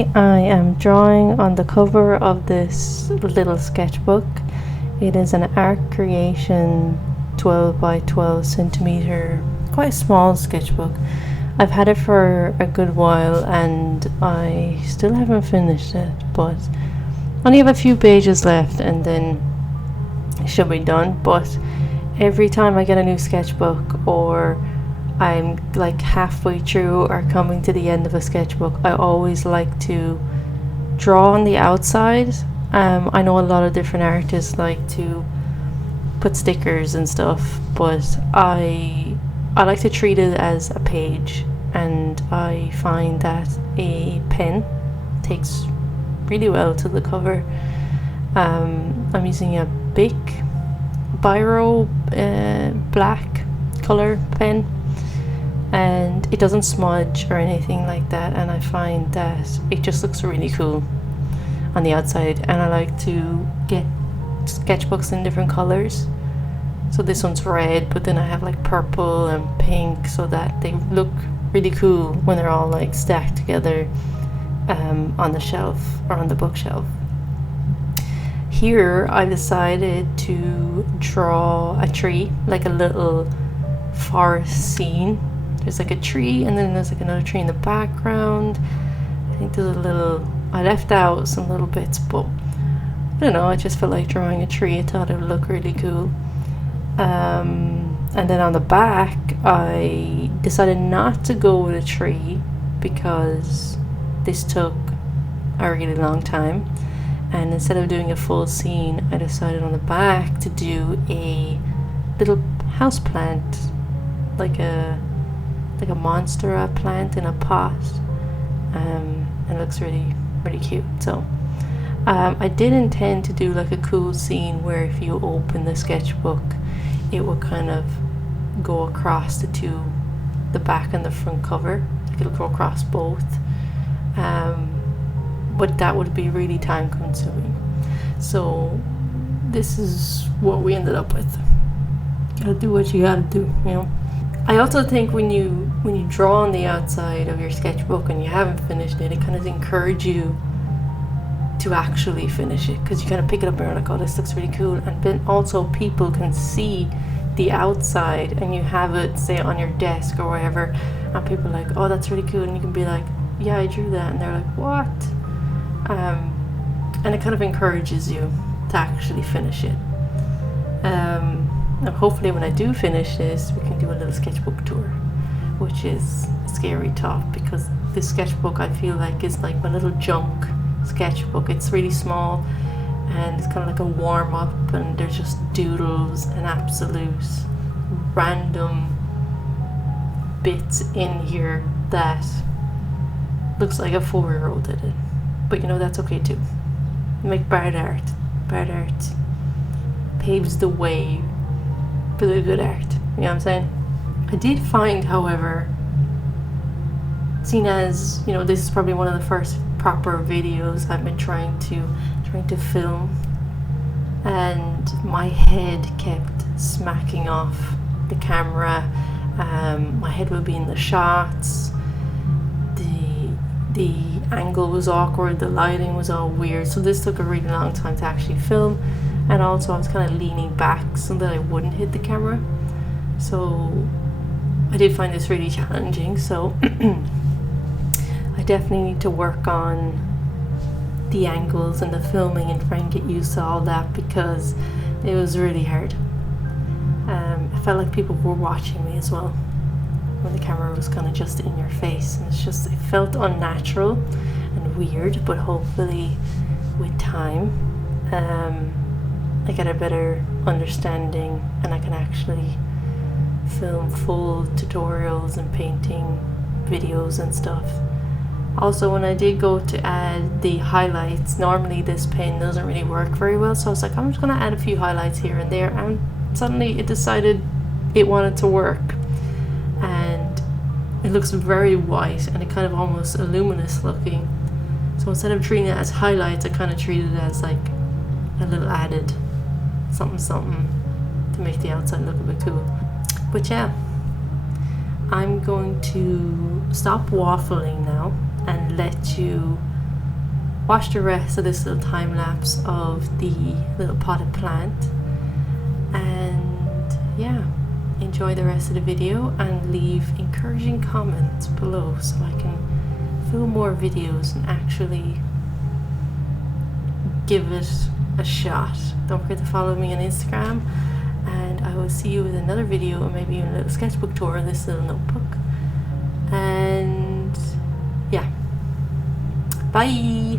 Today I am drawing on the cover of this little sketchbook. It is an art creation 12 by 12 centimeter, quite small sketchbook. I've had it for a good while and I still haven't finished it, but only have a few pages left and then it should be done. But every time I get a new sketchbook, or I'm like halfway through or coming to the end of a sketchbook, I always like to draw on the outside. I know a lot of different artists like to put stickers and stuff, but I like to treat it as a page, and I find that a pen takes really well to the cover. I'm using a big biro black color pen, and it doesn't smudge or anything like that, and I find that it just looks really cool on the outside. And I like to get sketchbooks in different colors, so this one's red, but then I have like purple and pink, so that they look really cool when they're all like stacked together on the shelf or on the bookshelf. Here I decided to draw a tree, like a little forest scene. There's like a tree and then there's like another tree in the background. I think there's I left out some little bits, but I don't know, I just felt like drawing a tree. I thought it would look really cool. And then on the back I decided not to go with a tree because this took a really long time, and instead of doing a full scene I decided on the back to do a little house plant, like a monstera plant in a pot, and it looks really cute. So I did intend to do like a cool scene where if you open the sketchbook it will kind of go across the back and the front cover, like it'll go across both, but that would be really time consuming, so this is what we ended up with. Gotta do what you gotta do, you know. I also think when you draw on the outside of your sketchbook and you haven't finished it, it kind of encourages you to actually finish it, because you kind of pick it up and you're like, oh, this looks really cool, and then also people can see the outside and you have it, say, on your desk or wherever, and people are like, oh, that's really cool, and you can be like, yeah, I drew that, and they're like, what? And it kind of encourages you to actually finish it. And hopefully when I do finish this, we can do a little sketchbook tour, which is a scary thought, because this sketchbook I feel like is like my little junk sketchbook. It's really small and it's kind of like a warm-up, and there's just doodles and absolute random bits in here that looks like a 4-year-old did it, but you know, that's okay too. Make bad art paves the way for the good art, you know what I'm saying? I did find, however, seeing as, you know, this is probably one of the first proper videos I've been trying to film, and my head kept smacking off the camera. My head would be in the shots, the angle was awkward, the lighting was all weird, so this took a really long time to actually film. And also I was kind of leaning back so that I wouldn't hit the camera, so I did find this really challenging. So I definitely need to work on the angles and the filming and try and get used to all that, because it was really hard. I felt like people were watching me as well when the camera was kind of just in your face, and it felt unnatural and weird. But hopefully with time I get a better understanding and I can actually film full tutorials and painting videos and stuff. Also, when I did go to add the highlights, normally this pen doesn't really work very well, so I was like, I'm just gonna add a few highlights here and there, and suddenly it decided it wanted to work, and it looks very white and it kind of almost luminous looking. So instead of treating it as highlights, I kind of treated it as like a little added something to make the outside look a bit cool. But yeah, I'm going to stop waffling now and let you watch the rest of this little time lapse of the little potted plant, and yeah, enjoy the rest of the video and leave encouraging comments below so I can film more videos and actually give it a shot. Don't forget to follow me on Instagram, and I will see you with another video, or maybe even a little sketchbook tour of this little notebook. And yeah, bye.